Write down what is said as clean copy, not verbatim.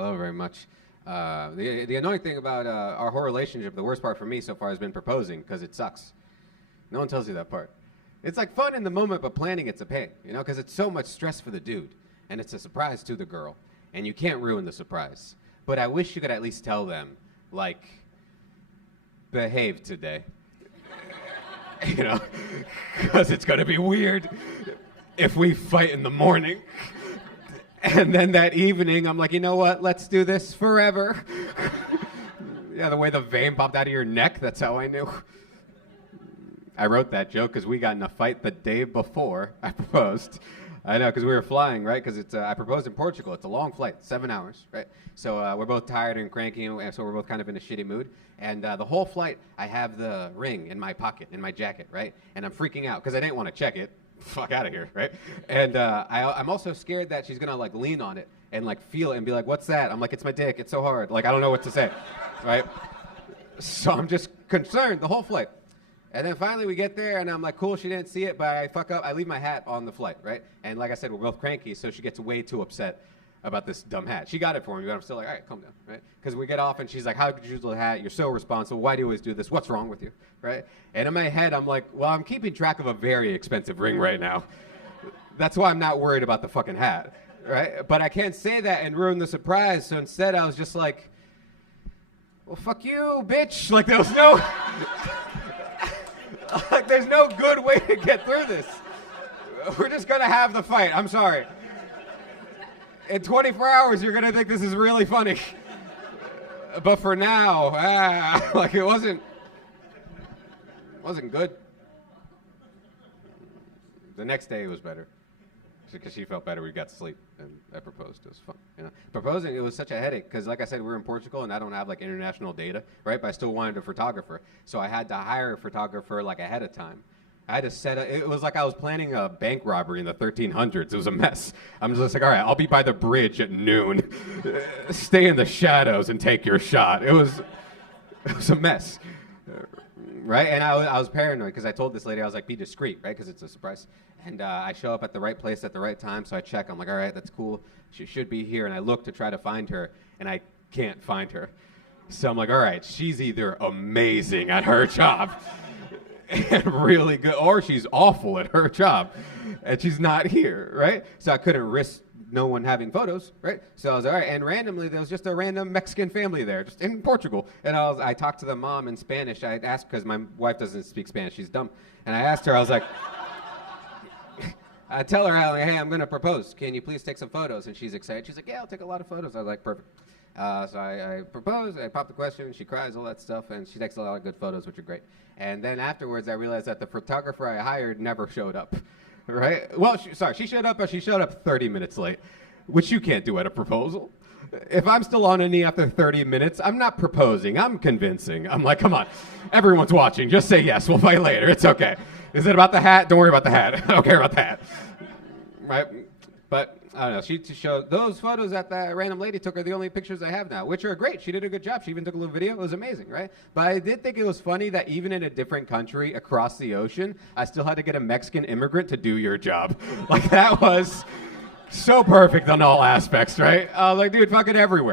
I love it very much. The annoying thing about our whole relationship, the worst part for me so far has been proposing, because it sucks. No one tells you that part. It's like fun in the moment, but planning it's a pain, you know, because it's so much stress for the dude, and it's a surprise to the girl, and you can't ruin the surprise. But I wish you could at least tell them, like, behave today. You know, because it's going to be weird if we fight in the morning. And then that evening, I'm like, you know what? Let's do this forever. Yeah, the way the vein popped out of your neck, that's how I knew. I wrote that joke because we got in a fight the day before I proposed. I know, because we were flying, right? Because I proposed in Portugal. It's a long flight, 7 hours, right? So we're both tired and cranky, and so we're both kind of in a shitty mood. And the whole flight, I have the ring in my pocket, in my jacket, right? And I'm freaking out because I didn't want to check it. Fuck out of here, right? And I'm also scared that she's gonna like lean on it and like feel it and be like, "What's that?" I'm like, "It's my dick. It's so hard. Like I don't know what to say," right? So I'm just concerned the whole flight. And then finally we get there, and I'm like, cool, she didn't see it, but I fuck up. I leave my hat on the flight, right? And like I said, we're both cranky, so she gets way too upset about this dumb hat. She got it for me, but I'm still like, all right, calm down, right? Because we get off, and she's like, how could you use the hat? You're so responsible. Why do you always do this? What's wrong with you, right? And in my head, I'm like, well, I'm keeping track of a very expensive ring right now. That's why I'm not worried about the fucking hat, right? But I can't say that and ruin the surprise, so instead I was just like, well, fuck you, bitch. Like, there was no... Like, there's no good way to get through this. We're just going to have the fight. I'm sorry. In 24 hours, you're going to think this is really funny. But for now, like, it wasn't good. The next day, it was better. Because she felt better, we got to sleep, and I proposed. It was fun. You know, proposing, it was such a headache because, like I said, we're in Portugal, and I don't have like international data, right? But I still wanted a photographer, so I had to hire a photographer like ahead of time. I had to set up. It was like I was planning a bank robbery in the 1300s. It was a mess. I'm just like, all right, I'll be by the bridge at noon. Stay in the shadows and take your shot. It was a mess. Right? And I was paranoid because I told this lady, I was like, be discreet, right? Because it's a surprise. And I show up at the right place at the right time, so I check. I'm like, all right, that's cool. She should be here. And I look to try to find her, and I can't find her. So I'm like, all right, she's either amazing at her job and really good, or she's awful at her job, and she's not here, right? So I couldn't risk no one having photos, right? So I was all right, and randomly there was just a random Mexican family there, just in Portugal. And I talked to the mom in Spanish. I asked, because my wife doesn't speak Spanish, she's dumb. And I asked her, I was like, I tell her, hey, I'm gonna propose. Can you please take some photos? And she's excited. She's like, yeah, I'll take a lot of photos. I was like, perfect. So I propose, I pop the question, she cries, all that stuff, and she takes a lot of good photos, which are great. And then afterwards, I realized that the photographer I hired never showed up. Right? Well, she showed up, but she showed up 30 minutes late, which you can't do at a proposal. If I'm still on a knee after 30 minutes, I'm not proposing, I'm convincing. I'm like, come on, everyone's watching, just say yes, we'll fight later, it's okay. Is it about the hat? Don't worry about the hat. I don't care about the hat. Right? But, I don't know, she showed those photos that that random lady took are the only pictures I have now, which are great. She did a good job. She even took a little video. It was amazing, right? But I did think it was funny that even in a different country across the ocean, I still had to get a Mexican immigrant to do your job. Like, that was so perfect on all aspects, right? I was like, dude, fucking everywhere.